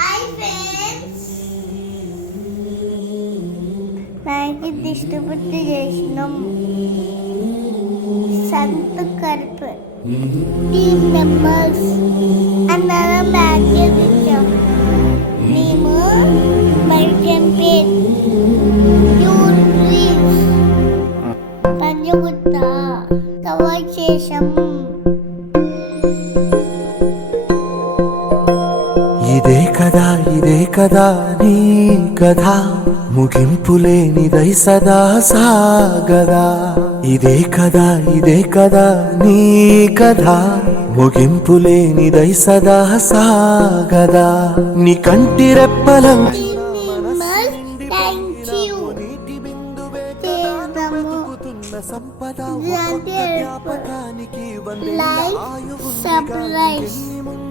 Hi friends, Maggi distribute చేసినాం. సంత కరుపు team members అందరం మ్యాగీ తెచ్చాం. మేము మర్జన్ పేట్ పంజగుట్ట కవర్ చేసాము. ఇదే కదా నీ కథ, ముగింపులేనిదై సదా సాగదా. ఇదే కదా నీ కథ, ముగింపులేనిదై సదా సాగదా. నీ కంటి రెప్పలం like, subscribe.